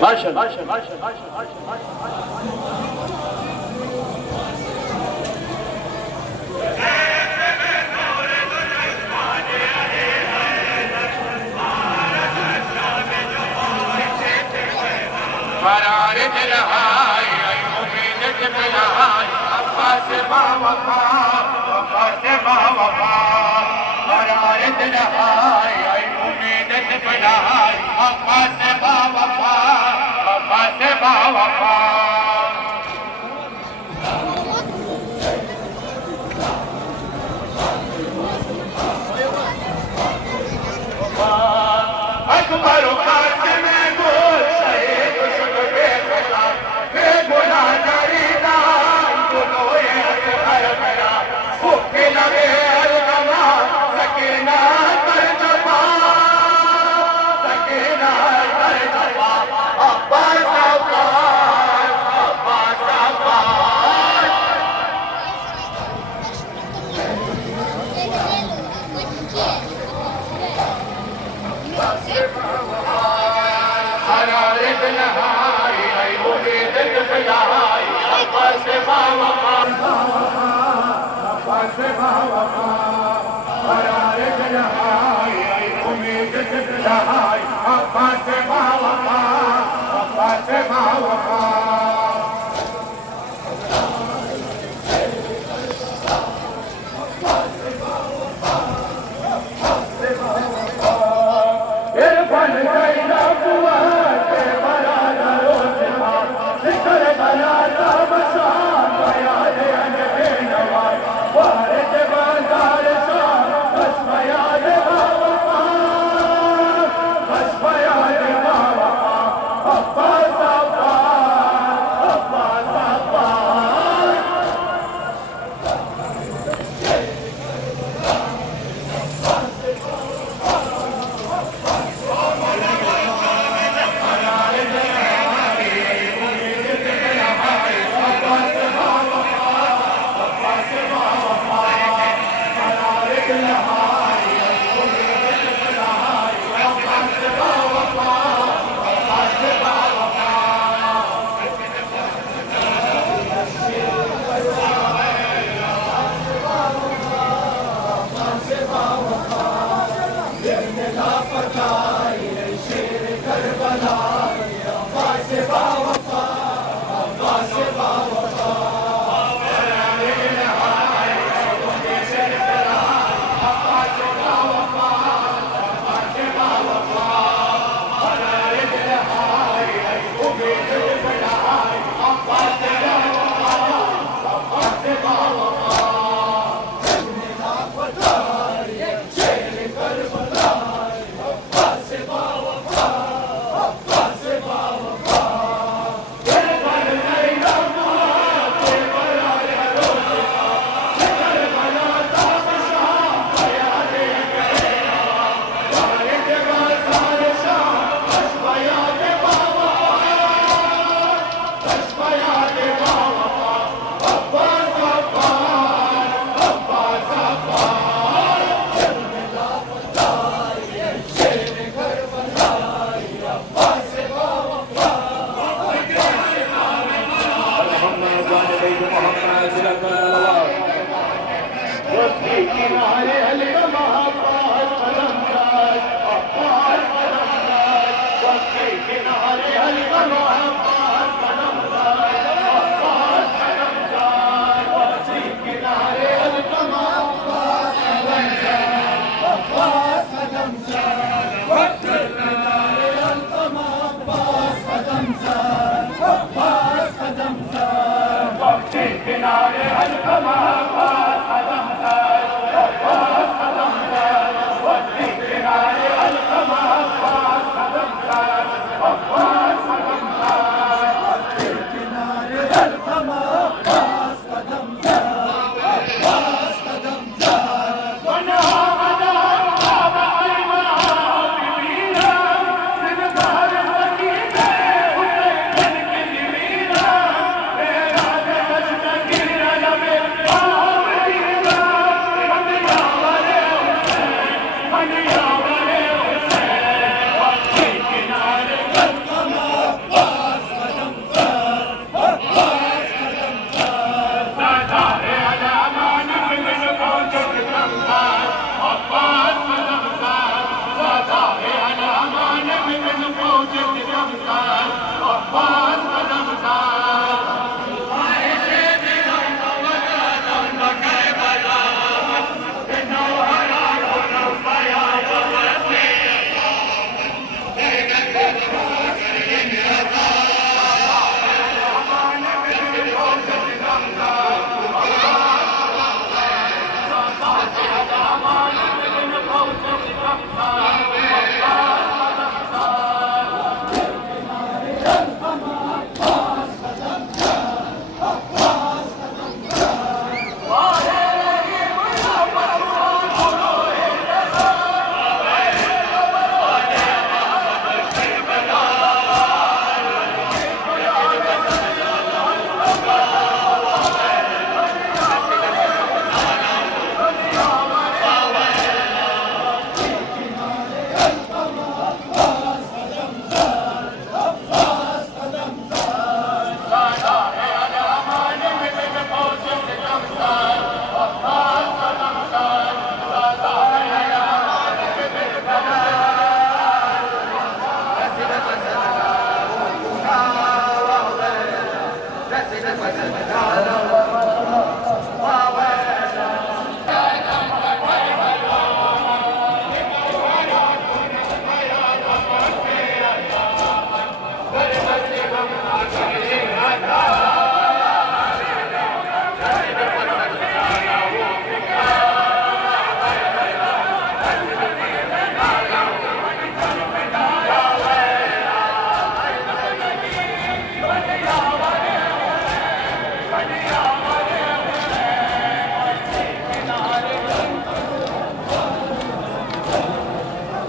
ماشي فرارة الهاي أي مفيدة بالهاي عباس ما وفا عباس ما وفا فرارة الهاي أي مفيدة بالهاي عباس ما وفا عباس ما وفا أكبر قاسم يقول شهيد وشكر بالخطاب بيقولها جريدة يقولوا يا خيرنا وكنا بالغمام سكينة الترجمة سكينة الترجمة عباس عباس عباس عباس حرارة الهاي أي مفيدة بالهاي عباس ما وفا عباس ما وفا حرارة الهاي أي مفيدة بالهاي عباس ما وفا عباس ما وفا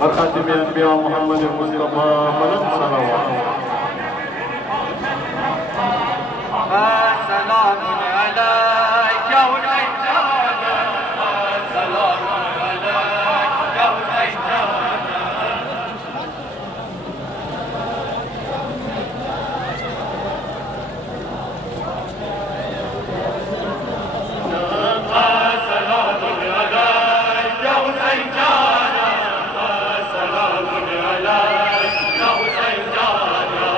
خاتم الأنبياء محمد المصطفى صلوات سلام عليك يا حسين جانا سلام عليك يا حسين جانا سلام عليك يا حسين جانا سلام عليك يا حسين جانا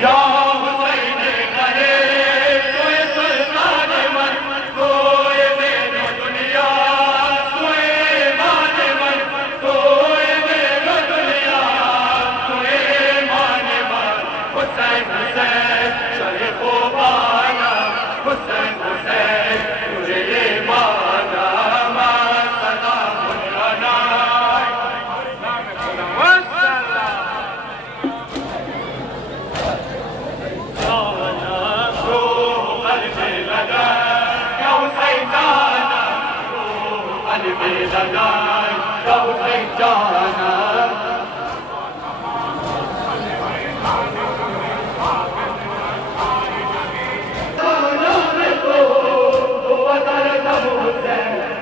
يا حسين غریب توی سلطان من توی دین و دنیا توی ایمان من توی دین و دنیا توی ایمان من حسین حسین شریف خوبانا حسین حسین توی ایمانا من سلام علیک قلبي لداي يا حسين جانا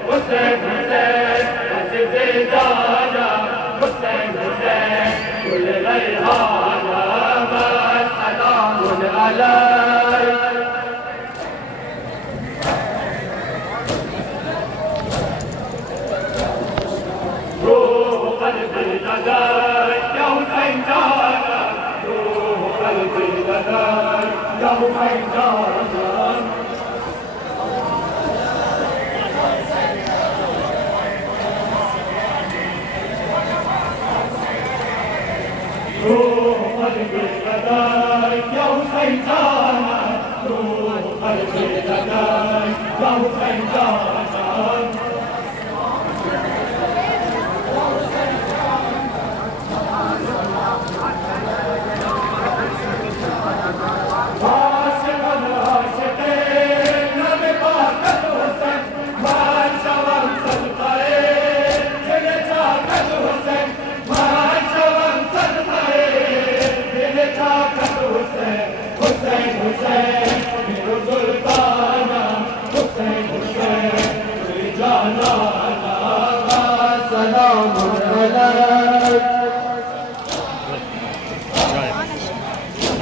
حسين حسين عزيزي جانا حسين حسين كل ريحانا ما سلام عليك قلبي لديك يا حسين جانا روح قلبي لديك يا حسين جانا روح قلبي لديك يا حسين جانا روح قلبي لديك يا حسين جانا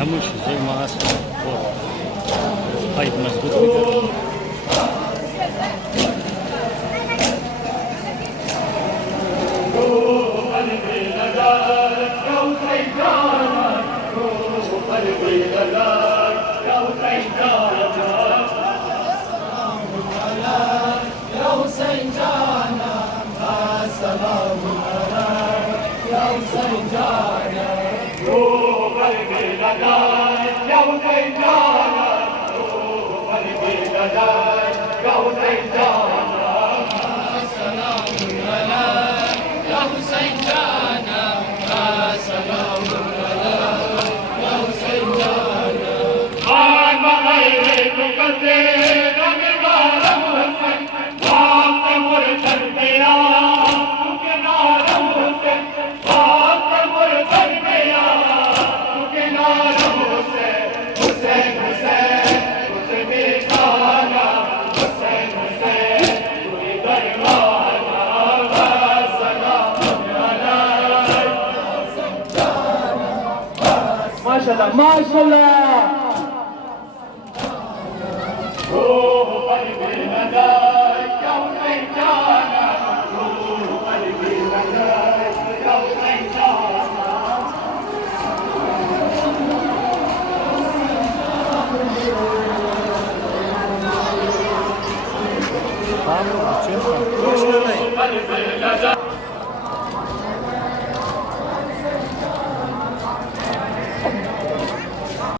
هموش زي ما اسمه هاي مزبوط حسين جانا السلام عليك يا حسين جانا روح قلبي لداك يا حسين جانا روح قلبي لداك يا حسين جانا السلام عليك يا حسين جانا السلام عليك يا حسين جانا عن غيرك كثير من غرام حسين وعبد مرتد بيا وكنار حسين وعبد مرتد بيا وكنار حسين حسين حسين حسين جانا حسين حسين تريد رضانا والسلام عليك ما شاء الله ما شاء الله. روح قلبي لديك يا حسين جانا روح قلبي لديك يا حسين جانا